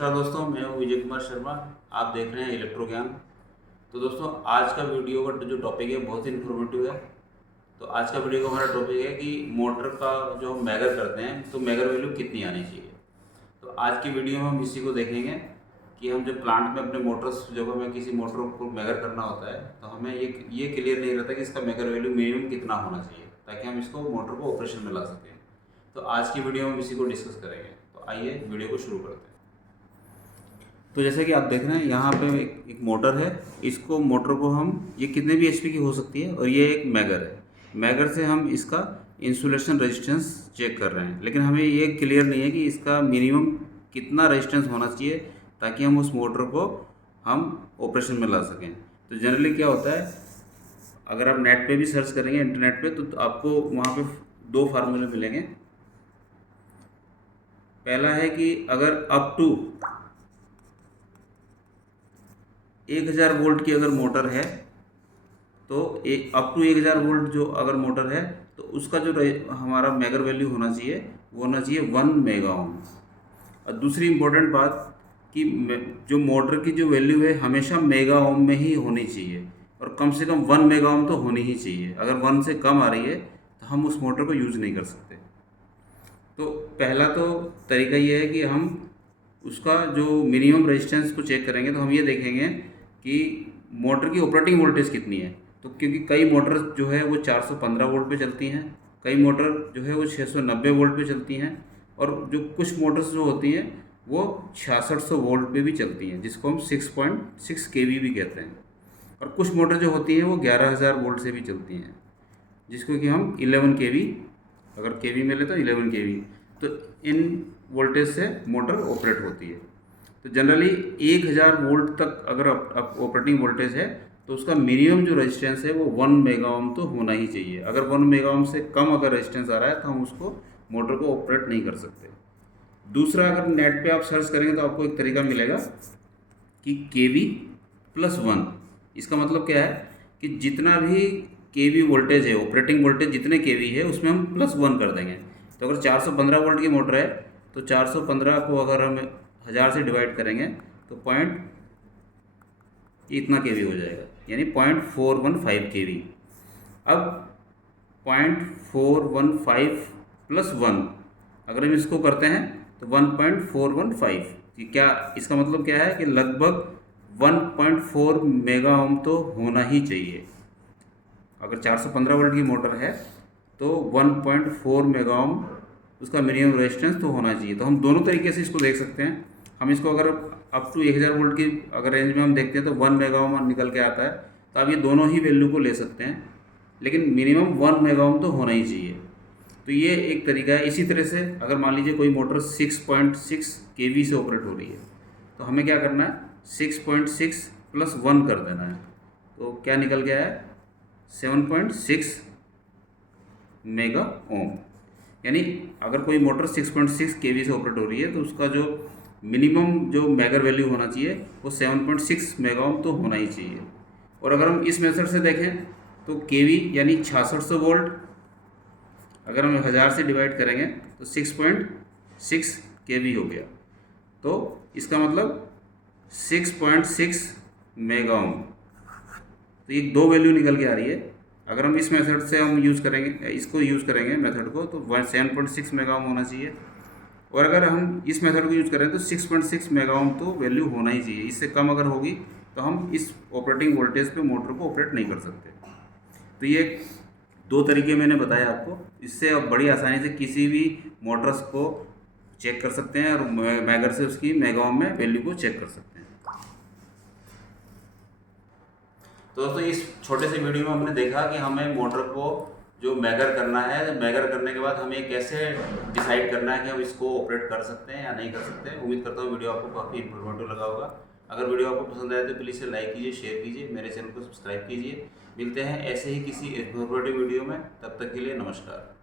नमस्कार दोस्तों, मैं हूं विजय कुमार शर्मा। आप देख रहे हैं इलेक्ट्रो ज्ञान। तो दोस्तों, आज का वीडियो का जो टॉपिक है बहुत ही इन्फॉर्मेटिव है। तो आज का वीडियो का हमारा टॉपिक है कि मोटर का जो हम मेगर करते हैं तो मेगर वैल्यू कितनी आनी चाहिए। तो आज की वीडियो में हम इसी को देखेंगे कि हम जब प्लांट में अपने मोटर्स जब हमें किसी मोटर को मेगर करना होता है तो हमें ये क्लियर नहीं रहता कि इसका मेगर वैल्यू मिनिमम कितना होना चाहिए ताकि हम इसको मोटर को ऑपरेशन में ला सकें। तो आज की वीडियो में हम इसी को डिस्कस करेंगे। तो आइए वीडियो को शुरू करते हैं। तो जैसे कि आप देख रहे हैं यहाँ पे एक मोटर है। इसको मोटर को हम ये कितने भी एचपी की हो सकती है और ये एक मैगर है। मैगर से हम इसका इंसुलेशन रेजिस्टेंस चेक कर रहे हैं, लेकिन हमें ये क्लियर नहीं है कि इसका मिनिमम कितना रेजिस्टेंस होना चाहिए ताकि हम उस मोटर को हम ऑपरेशन में ला सकें। तो जनरली क्या होता है, अगर आप नेट पे भी सर्च करेंगे इंटरनेट पे तो आपको वहाँ पे दो फार्मूले मिलेंगे। पहला है कि अगर अप टू 1000 वोल्ट की अगर मोटर है तो अप टू 1000 वोल्ट जो अगर मोटर है तो उसका जो हमारा मेगर वैल्यू होना चाहिए वो होना चाहिए 1 मेगा ओम। और दूसरी इम्पोर्टेंट बात कि जो मोटर की जो वैल्यू है हमेशा मेगा ओम में ही होनी चाहिए और कम से कम 1 मेगा ओम तो होनी ही चाहिए। अगर 1 से कम आ रही है तो हम उस मोटर को यूज़ नहीं कर सकते। तो पहला तो तरीका ये है कि हम उसका जो मिनिमम रेजिस्टेंस को चेक करेंगे तो हम ये देखेंगे कि मोटर की ऑपरेटिंग वोल्टेज कितनी है। तो क्योंकि कई मोटर जो है वो 415 वोल्ट पे चलती हैं, कई मोटर जो है वो 690 वोल्ट पे चलती हैं और जो कुछ मोटर्स जो होती हैं वो 6600 वोल्ट पे भी चलती हैं, जिसको हम 6.6 केवी भी कहते हैं। और कुछ मोटर जो होती हैं वो 11000 वोल्ट से भी चलती हैं, जिसको कि हम 11 केवी, अगर केवी में ले तो 11 केवी। तो इन वोल्टेज से मोटर ऑपरेट होती है। तो जनरली 1000 वोल्ट तक अगर ऑपरेटिंग वोल्टेज है तो उसका मिनिमम जो रेजिस्टेंस है वो 1 मेगा ओम तो होना ही चाहिए। अगर 1 मेगा ओम से कम अगर रेजिस्टेंस आ रहा है तो हम उसको मोटर को ऑपरेट नहीं कर सकते। दूसरा, अगर नेट पे आप सर्च करेंगे तो आपको एक तरीका मिलेगा कि केवी प्लस 1। इसका मतलब क्या है कि जितना भी केवी वोल्टेज है, ऑपरेटिंग वोल्टेज जितने केवी है उसमें हम प्लस 1 कर देंगे। तो अगर 415 वोल्ट की मोटर है तो 415 को अगर हम 1000 से डिवाइड करेंगे तो पॉइंट इतना केवी हो जाएगा, यानी 0.415 केवी। अब 0.415 प्लस 1 अगर हम इसको करते हैं तो 1.415। क्या इसका मतलब क्या है कि लगभग 1.4 मेगा ओम तो होना ही चाहिए। अगर 415 वोल्ट की मोटर है तो 1.4 मेगा ओम उसका मिनिमम रेजिस्टेंस तो होना चाहिए। तो हम दोनों तरीके से इसको देख सकते हैं। हम इसको अगर अप टू 1000 वोल्ट की अगर रेंज में हम देखते हैं तो 1 मेगा ओम निकल के आता है। तो आप ये दोनों ही वैल्यू को ले सकते हैं, लेकिन मिनिमम 1 मेगा ओम तो होना ही चाहिए। तो ये एक तरीका है। इसी तरह से अगर मान लीजिए कोई मोटर 6.6 केवी से ऑपरेट हो रही है तो हमें क्या करना है, 6.6 प्लस 1 कर देना है। तो क्या निकल गया है, 7.6 मेगा ओम। यानी अगर कोई मोटर 6.6 केवी से ऑपरेट हो रही है तो उसका जो मिनिमम जो मेगर वैल्यू होना चाहिए वो 7.6 मेगा ओम तो होना ही चाहिए। और अगर हम इस मेथड से देखें तो केवी यानी 6600 वोल्ट अगर हम 1000 से डिवाइड करेंगे तो 6.6 केवी हो गया। तो इसका मतलब 6.6 मेगा ओम। तो ये दो वैल्यू निकल के आ रही है। अगर हम इस मेथड से हम यूज़ करेंगे, इसको यूज़ करेंगे मेथड को, तो 7.6 मेगा ओम होना चाहिए। और अगर हम इस मेथड को यूज़ करें तो 6.6 मेगा ओम तो वैल्यू होना ही चाहिए। इससे कम अगर होगी तो हम इस ऑपरेटिंग वोल्टेज पे मोटर को ऑपरेट नहीं कर सकते। तो ये दो तरीके मैंने बताए आपको। इससे आप बड़ी आसानी से किसी भी मोटर्स को चेक कर सकते हैं और मैगर से उसकी मेगा ओम में वैल्यू को चेक कर सकते हैं। तो दोस्तों, इस छोटे से वीडियो में हमने देखा कि हमें मोटर को जो मेगर करना है, मेगर करने के बाद हमें कैसे डिसाइड करना है कि हम इसको ऑपरेट कर सकते हैं या नहीं कर सकते हैं। उम्मीद करता हूँ वीडियो आपको काफ़ी इन्फॉर्मेटिव लगा होगा। अगर वीडियो आपको पसंद आए तो प्लीज़ इसे लाइक कीजिए, शेयर कीजिए, मेरे चैनल को सब्सक्राइब कीजिए। मिलते हैं ऐसे ही किसी इन्फॉर्मेटिव वीडियो में। तब तक के लिए नमस्कार।